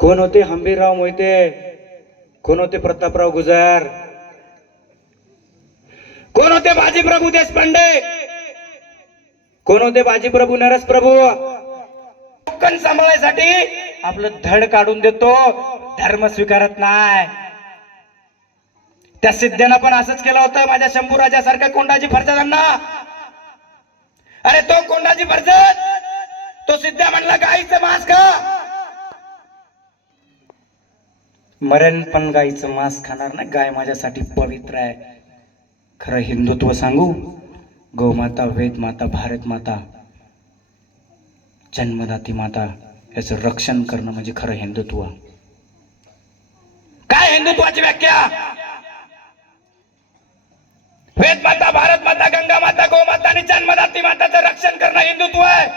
कोण होते हंबीरराव मोहिते, कोण होते प्रतापराव गुजर, कोण होते बाजीप्रभू देशपांडे, कोण होते बाजीप्रभू नरसप्रभू. कोकण सांभाळायसाठी आपलं धड काढून देतो, धर्म स्वीकारत नाही. त्या सिद्ध्यानं पण असंच केलं होतं माझ्या शंभूराजासारख्या कोंडाजी फर्जदांना. अरे तो कोंडाजी फर्जद, तो सिद्ध्या म्हणला गाईचं मांस खा, मरेन पण गाईचं मांस खाणार नाही. गाय माझ्यासाठी पवित्र आहे. खरं हिंदुत्व सांगू, गौमाता, वेद माता, भारत माता, जन्मदाती माता याचं रक्षण करणं म्हणजे खरं हिंदुत्व. काय हिंदुत्वाची व्याख्या? वेद माता, भारत माता, गंगा माता, गोमाता आणि जन्मदाती माताचं रक्षण करणं हिंदुत्व आहे.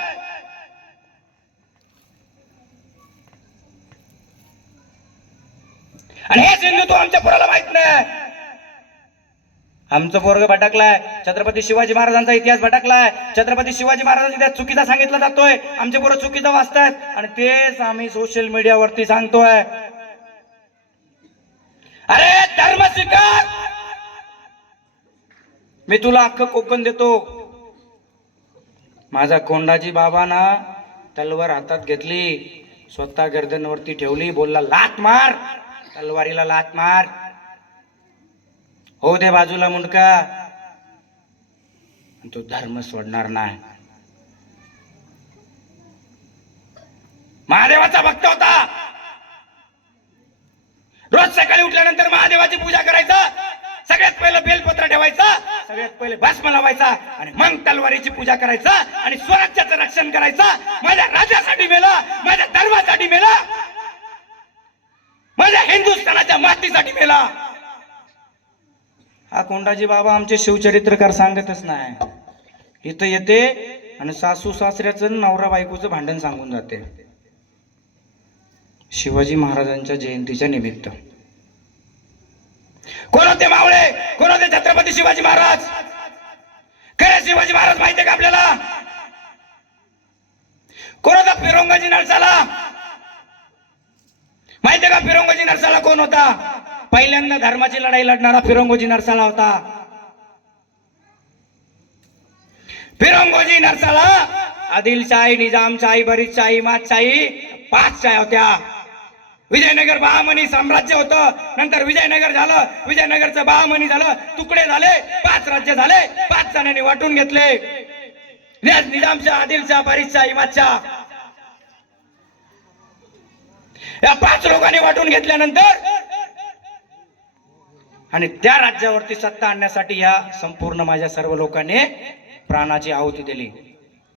आणि हेच हिंदुत्व आमच्या पोराला माहित नाही. आमचं पोरग भटकलाय, छत्रपती शिवाजी महाराजांचा इतिहास भटकलाय, छत्रपती शिवाजी महाराजांचा इतिहास चुकीचा सांगितला जातोय, आमचे पोरं चुकीचं वाचतायत आणि तेच आम्ही सोशल मीडियावरती सांगतोय. अरे धर्म स्वीकार, मी तुला अख्खं कोकण देतो. माझा कोंडाजी बाबा ना तलवार हातात घेतली, स्वतः गर्दनवरती ठेवली, बोलला लात मार, तलवारीला लात मार, हो दे बाजूला मुंडका, तो धर्म सोडणार नाही. महादेवाचा भक्त होता. रोज सकाळी उठल्यानंतर महादेवाची पूजा करायचा, सगळ्यात पहिलं बेलपत्र ठेवायचं, सगळ्यात पहिले भस्म लावायचा आणि मग तलवारीची पूजा करायचा आणि स्वराज्याचं रक्षण करायचं. माझ्या राजासाठी मेला, माझ्या धर्मासाठी मेला, माझ्या हिंदुस्थानाच्या मातीसाठी मेला. हा कोंडाजी बाबा आमचे शिवचरित्रकार सांगतच नाही. इथं येते आणि सासू सासऱ्याचं नवरा बायकोचं भांडण सांगून जाते शिवाजी महाराजांच्या जयंतीच्या निमित्त. कोण होते मावळे, कोण होते छत्रपती शिवाजी महाराज? खरे शिवाजी महाराज माहितीये का आपल्याला? कोण होता फिरंगोजी नरसाला? माहितीये का फिरंगोजी नरसाला कोण होता? पहिल्यांदा धर्माची लढाई लढणारा फिरंगोजी नरसाला होता. फिरंगोजी नरसाला आदिलशाही, निजामशाही, बरीदशाही, मातशाही 5 शाह्या होत्या. विजयनगर बहामनी साम्राज्य होतं, नंतर विजयनगर झालं, विजयनगरचं बहामनी झालं, तुकडे झाले, 5 राज्य झाले, 5 जणांनी वाटून घेतले. निजामशाह, आदिलशाह, बरीदशाह, इमादशाह या 5 लोकांनी वाटून घेतल्यानंतर आणि त्या राज्यावरती सत्ता आणण्यासाठी या संपूर्ण माझ्या सर्व लोकांनी प्राणाची आहुती दिली.